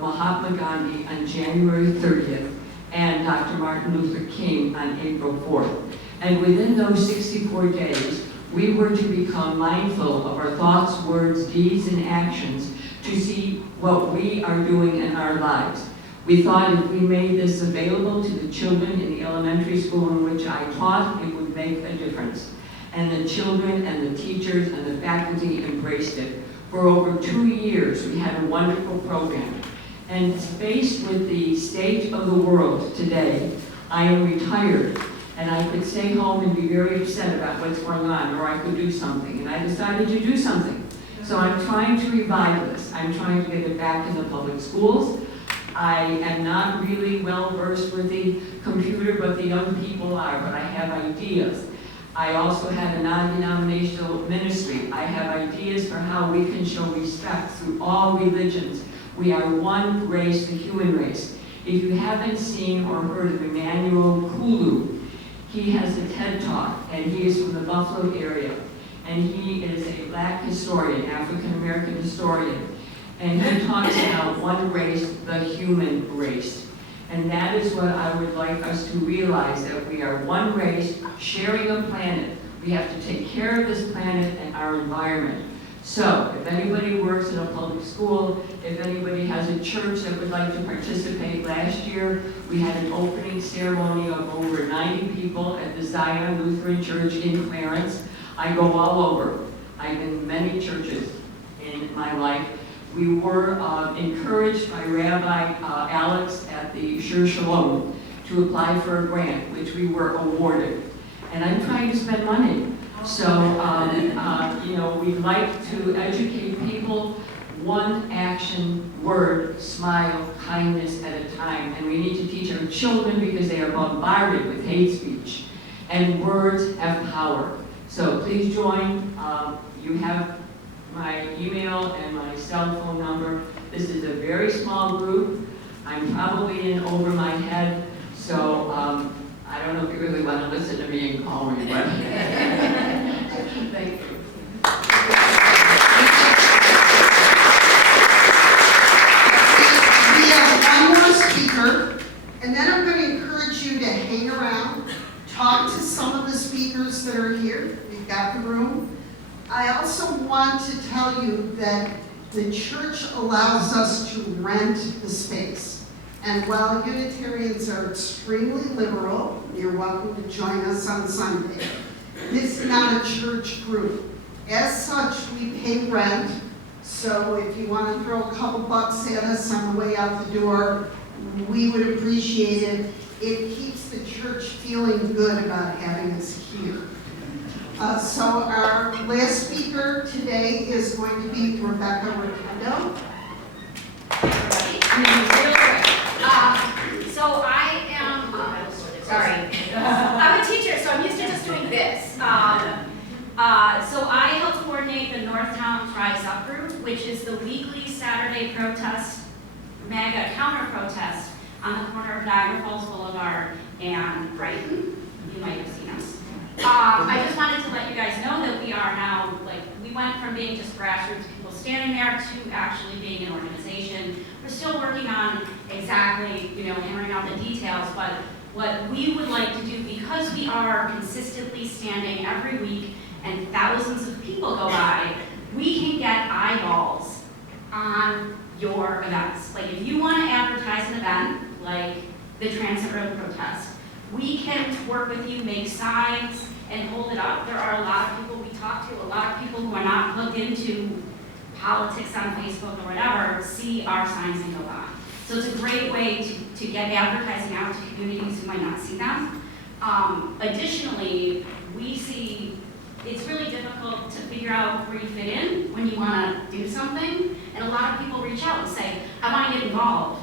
Mahatma Gandhi on January 30th and Dr. Martin Luther King on April 4th. And within those 64 days, we were to become mindful of our thoughts, words, deeds, and actions to see what we are doing in our lives. We thought if we made this available to the children in the elementary school in which I taught, it would make a difference. And the children and the teachers and the faculty embraced it. For over 2 years, we had a wonderful program. And faced with the state of the world today, I am retired, and I could stay home and be very upset about what's going on, or I could do something. And I decided to do something. So I'm trying to revive this. I'm trying to get it back in the public schools. I am not really well versed with the computer, but the young people are, but I have ideas. I also have a non-denominational ministry. I have ideas for how we can show respect through all religions. We are one race, the human race. If you haven't seen or heard of Emmanuel Kulu, he has a TED Talk, and he is from the Buffalo area. And he is a Black historian, African-American historian. And he talks about one race, the human race. And that is what I would like us to realize, that we are one race sharing a planet. We have to take care of this planet and our environment. So if anybody works in a public school, if anybody has a church that would like to participate, last year we had an opening ceremony of over 90 people at the Zion Lutheran Church in Clarence. I go all over. I've been in many churches in my life. We were encouraged by Rabbi Alex at the Shir Shalom to apply for a grant, which we were awarded. And I'm trying to spend money. So, you know, we'd like to educate people, one action, word, smile, kindness at a time. And we need to teach our children because they are bombarded with hate speech. And words have power. So please join. You have my email and my cell phone number. This is a very small group. I'm probably in over my head, so I don't know if you really want to listen to me and call me, but thank you. We have one more speaker, and then I'm going to encourage you to hang around, talk to some of the speakers that are here. We've got the room. I also want to tell you that the church allows us to rent the space. And while Unitarians are extremely liberal, you're welcome to join us on Sunday. This is not a church group. As such, we pay rent. So if you want to throw a couple bucks at us on the way out the door, we would appreciate it. It keeps the church feeling good about having us here. So our last speaker today is going to be Rebecca Rotundo. So I am, I'm a teacher, so I'm used to just doing this. So I help coordinate the Northtown Rise Up group, which is the weekly Saturday protest, mega counter protest on the corner of Niagara Falls Boulevard and Brighton. You might have seen us. I just wanted to let you guys know that we are now, we went from being just grassroots people standing there to actually being an organization. We're still working on exactly, hammering out the details, but what we would like to do, because we are consistently standing every week and thousands of people go by, we can get eyeballs on your events. Like if you want to advertise an event, like the Transit Road protest, we can work with you, make signs, and hold it up. There are a lot of people we talk to, a lot of people who are not plugged into politics on Facebook or whatever, see our signs and go by. So it's a great way to get advertising out to communities who might not see them. Additionally, we see it's really difficult to figure out where you fit in when you want to do something. And a lot of people reach out and say, I want to get involved.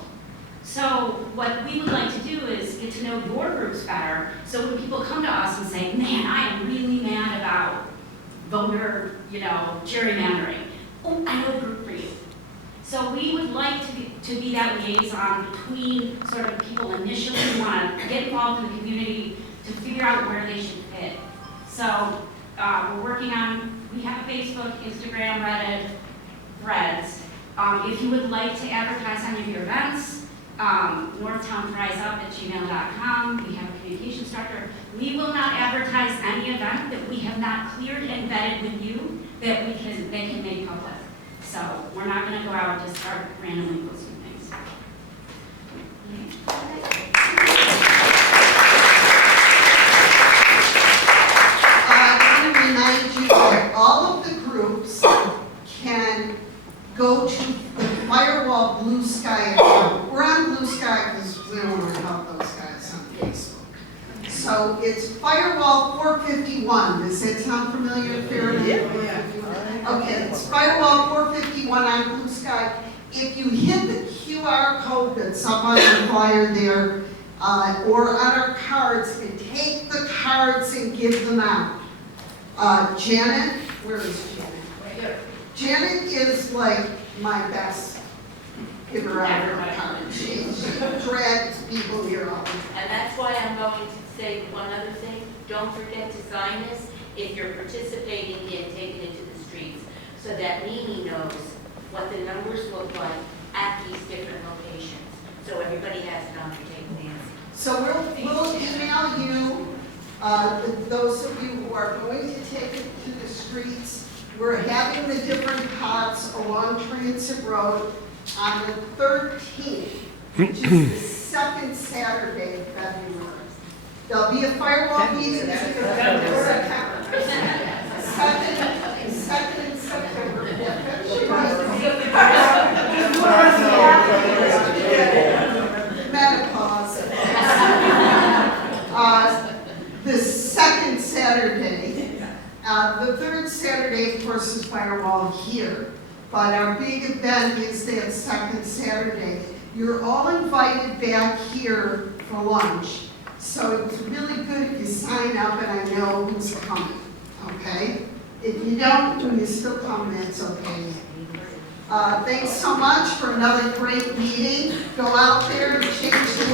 So what we would like to do is get to know your groups better, so when people come to us and say, man, I am really mad about voter, gerrymandering. Oh, I know a group for you. So we would like to be that liaison between sort of people initially who want to get involved in the community to figure out where they should fit. So we're working on, we have a Facebook, Instagram, Reddit, Threads. If you would like to advertise any of your events, northtownthriseup@gmail.com. We have a communications director. We will not advertise any event that we have not cleared and vetted with you that they can make public. So we're not going to go out and just start randomly posting things. I want to remind you that all of the groups can go to the Firewall Blue Sky account. We're on Blue Sky because we don't want to help those guys on Facebook. So it's Firewall 451. Does that sound familiar, Farron? Okay, it's Firewall 451 on Blue Sky. If you hit the QR code that's up on the flyer there, or on our cards, and take the cards and give them out. Janet, where is Janet? Right here. Janet is like my best giver out of her cards. She drags people here all the time. And that's why I'm going to say one other thing. Don't forget to sign this if you're participating in taking it to the streets, so that Mimi knows what the numbers look like at these different locations. So everybody has it on their table, Nancy. So we'll email you, those of you who are going to take it to the streets. We're having the different pots along Transit Road on the 13th, which is the second Saturday of February. There'll be a firewall meeting in September. Second in September. Menopause. The second Saturday, the third Saturday, of course, is Firewall here. But our big event is that second Saturday. You're all invited back here for lunch. So it's really good if you sign up and I know who's coming, okay? If you don't, when you still come, that's okay. Thanks so much for another great meeting. Go out there and change the